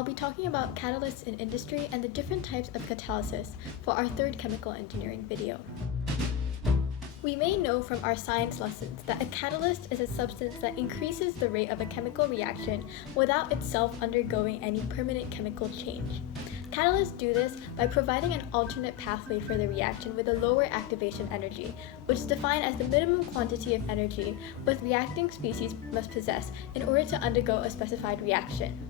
I'll be talking about catalysts in industry and the different types of catalysis for our third chemical engineering video. We may know from our science lessons that a catalyst is a substance that increases the rate of a chemical reaction without itself undergoing any permanent chemical change. Catalysts do this by providing an alternate pathway for the reaction with a lower activation energy, which is defined as the minimum quantity of energy both reacting species must possess in order to undergo a specified reaction.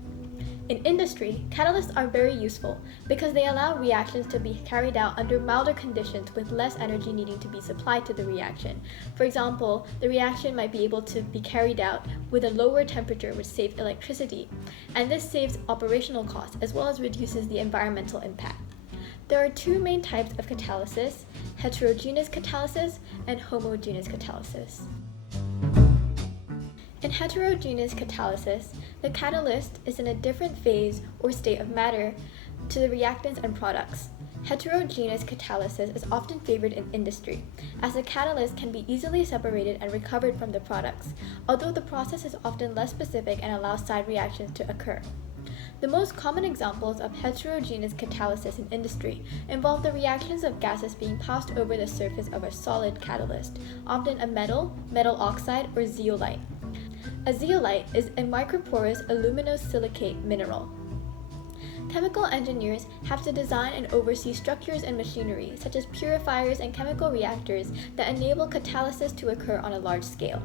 In industry, catalysts are very useful because they allow reactions to be carried out under milder conditions with less energy needing to be supplied to the reaction. For example, the reaction might be able to be carried out with a lower temperature, which saves electricity, and this saves operational costs as well as reduces the environmental impact. There are two main types of catalysis: heterogeneous catalysis and homogeneous catalysis. In heterogeneous catalysis, the catalyst is in a different phase or state of matter to the reactants and products. Heterogeneous catalysis is often favored in industry, as the catalyst can be easily separated and recovered from the products, although the process is often less specific and allows side reactions to occur. The most common examples of heterogeneous catalysis in industry involve the reactions of gases being passed over the surface of a solid catalyst, often a metal, metal oxide, or zeolite. A zeolite is a microporous aluminosilicate mineral. Chemical engineers have to design and oversee structures and machinery, such as purifiers and chemical reactors, that enable catalysis to occur on a large scale.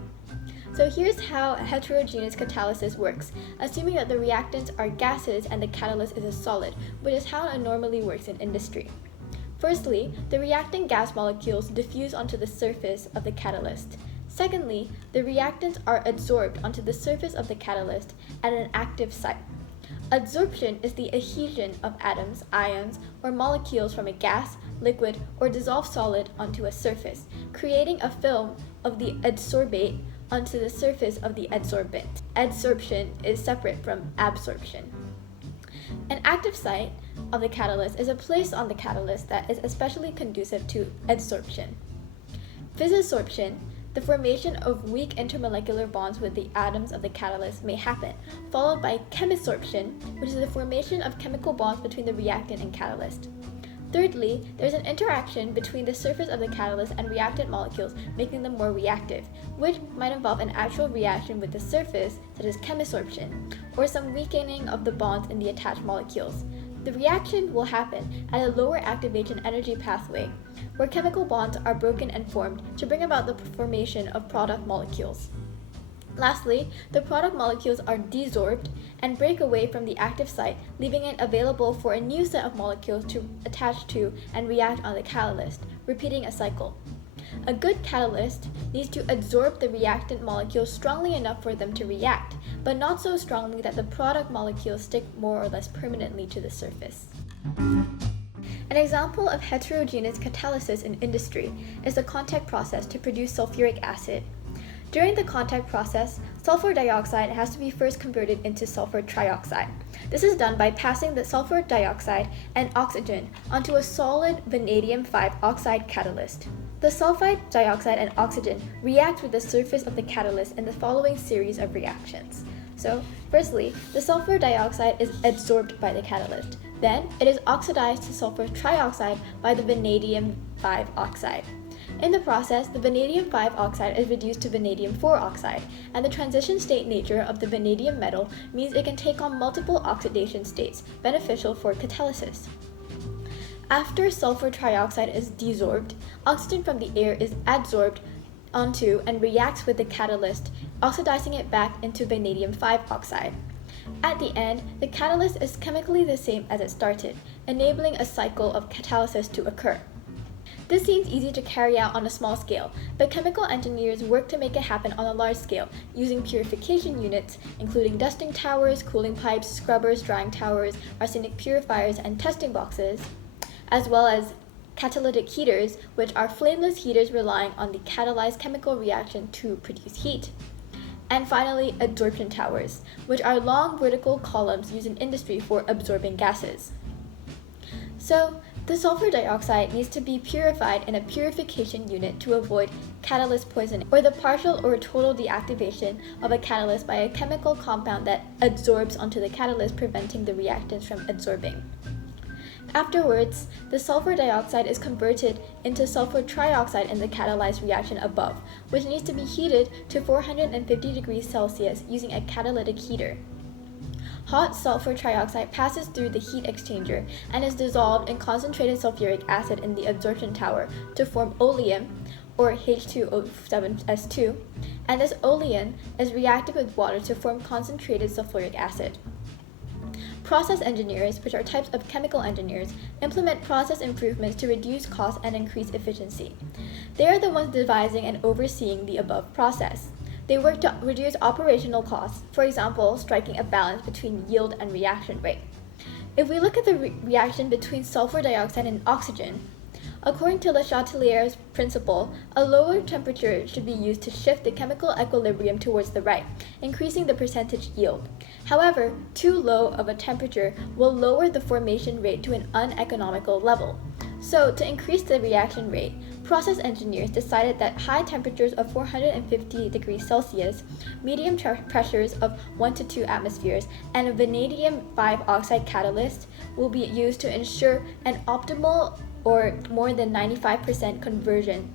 So here's how heterogeneous catalysis works, assuming that the reactants are gases and the catalyst is a solid, which is how it normally works in industry. Firstly, the reactant gas molecules diffuse onto the surface of the catalyst. Secondly, the reactants are adsorbed onto the surface of the catalyst at an active site. Adsorption is the adhesion of atoms, ions, or molecules from a gas, liquid, or dissolved solid onto a surface, creating a film of the adsorbate onto the surface of the adsorbent. Adsorption is separate from absorption. An active site of the catalyst is a place on the catalyst that is especially conducive to adsorption. Physisorption, the formation of weak intermolecular bonds with the atoms of the catalyst, may happen, followed by chemisorption, which is the formation of chemical bonds between the reactant and catalyst. Thirdly, there's an interaction between the surface of the catalyst and reactant molecules, making them more reactive, which might involve an actual reaction with the surface, such as chemisorption, or some weakening of the bonds in the attached molecules. The reaction will happen at a lower activation energy pathway, where chemical bonds are broken and formed to bring about the formation of product molecules. Lastly, the product molecules are desorbed and break away from the active site, leaving it available for a new set of molecules to attach to and react on the catalyst, repeating a cycle. A good catalyst needs to adsorb the reactant molecules strongly enough for them to react, but not so strongly that the product molecules stick more or less permanently to the surface. An example of heterogeneous catalysis in industry is the contact process to produce sulfuric acid. During the contact process, sulfur dioxide has to be first converted into sulfur trioxide. This is done by passing the sulfur dioxide and oxygen onto a solid vanadium 5 oxide catalyst. The sulfide dioxide and oxygen react with the surface of the catalyst in the following series of reactions. So, firstly, the sulfur dioxide is adsorbed by the catalyst. Then, it is oxidized to sulfur trioxide by the vanadium 5 oxide. In the process, the vanadium 5 oxide is reduced to vanadium 4 oxide, and the transition state nature of the vanadium metal means it can take on multiple oxidation states, beneficial for catalysis. After sulfur trioxide is desorbed, oxygen from the air is adsorbed onto and reacts with the catalyst, oxidizing it back into vanadium 5 oxide. At the end, the catalyst is chemically the same as it started, enabling a cycle of catalysis to occur. This seems easy to carry out on a small scale, but chemical engineers work to make it happen on a large scale, using purification units, including dusting towers, cooling pipes, scrubbers, drying towers, arsenic purifiers, and testing boxes, as well as catalytic heaters, which are flameless heaters relying on the catalyzed chemical reaction to produce heat. And finally, adsorption towers, which are long vertical columns used in industry for absorbing gases. So, the sulfur dioxide needs to be purified in a purification unit to avoid catalyst poisoning, or the partial or total deactivation of a catalyst by a chemical compound that adsorbs onto the catalyst, preventing the reactants from adsorbing. Afterwards, the sulfur dioxide is converted into sulfur trioxide in the catalyzed reaction above, which needs to be heated to 450 degrees Celsius using a catalytic heater. Hot sulfur trioxide passes through the heat exchanger and is dissolved in concentrated sulfuric acid in the absorption tower to form oleum, or H2O7S2, and this oleum is reacted with water to form concentrated sulfuric acid. Process engineers, which are types of chemical engineers, implement process improvements to reduce costs and increase efficiency. They are the ones devising and overseeing the above process. They work to reduce operational costs, for example, striking a balance between yield and reaction rate. If we look at the reaction between sulfur dioxide and oxygen, according to Le Chatelier's principle, a lower temperature should be used to shift the chemical equilibrium towards the right, increasing the percentage yield. However, too low of a temperature will lower the formation rate to an uneconomical level. So, to increase the reaction rate, process engineers decided that high temperatures of 450 degrees Celsius, medium pressures of 1 to 2 atmospheres, and a vanadium 5 oxide catalyst will be used to ensure an optimal or more than 95% conversion.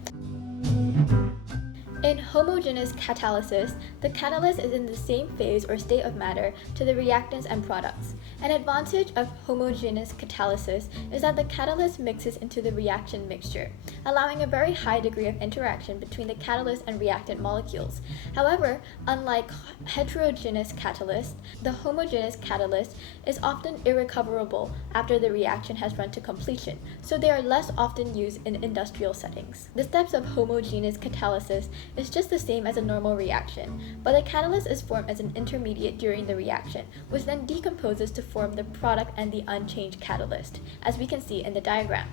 In homogeneous catalysis, the catalyst is in the same phase or state of matter to the reactants and products. An advantage of homogeneous catalysis is that the catalyst mixes into the reaction mixture, allowing a very high degree of interaction between the catalyst and reactant molecules. However, unlike heterogeneous catalyst, the homogeneous catalyst is often irrecoverable after the reaction has run to completion, so they are less often used in industrial settings. The steps of homogeneous catalysis is just the same as a normal reaction, but the catalyst is formed as an intermediate during the reaction, which then decomposes to form the product and the unchanged catalyst, as we can see in the diagram.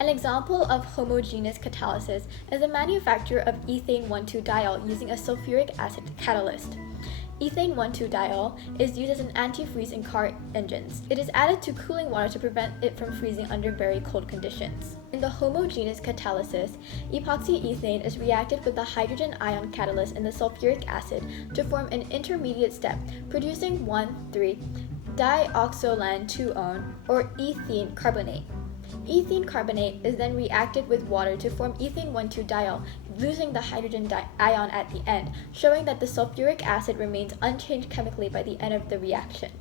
An example of homogeneous catalysis is the manufacture of ethane 1,2-diol using a sulfuric acid catalyst. Ethane 1,2-diol is used as an antifreeze in car engines. It is added to cooling water to prevent it from freezing under very cold conditions. In the homogeneous catalysis, epoxy ethane is reacted with the hydrogen ion catalyst in the sulfuric acid to form an intermediate step, producing 1,3-dioxolan-2-one, or ethene carbonate. Ethene carbonate is then reacted with water to form ethane 1,2-diol, losing the hydrogen ion at the end, showing that the sulfuric acid remains unchanged chemically by the end of the reaction.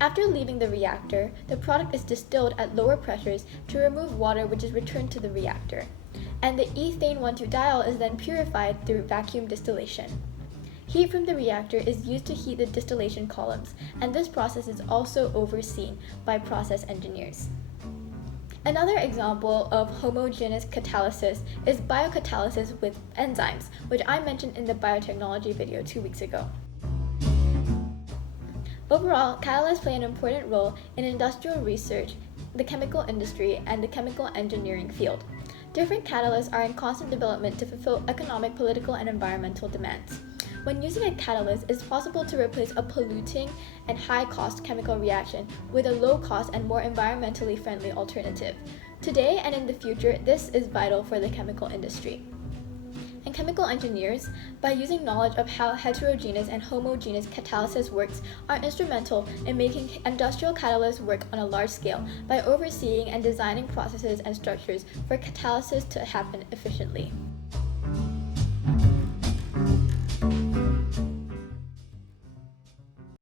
After leaving the reactor, the product is distilled at lower pressures to remove water, which is returned to the reactor, and the ethane 1,2-diol is then purified through vacuum distillation. Heat from the reactor is used to heat the distillation columns, and this process is also overseen by process engineers. Another example of homogeneous catalysis is biocatalysis with enzymes, which I mentioned in the biotechnology video 2 weeks ago. Overall, catalysts play an important role in industrial research, the chemical industry, and the chemical engineering field. Different catalysts are in constant development to fulfill economic, political, and environmental demands. When using a catalyst, it's possible to replace a polluting and high-cost chemical reaction with a low-cost and more environmentally friendly alternative. Today and in the future, this is vital for the chemical industry. And chemical engineers, by using knowledge of how heterogeneous and homogeneous catalysis works, are instrumental in making industrial catalysts work on a large scale by overseeing and designing processes and structures for catalysis to happen efficiently.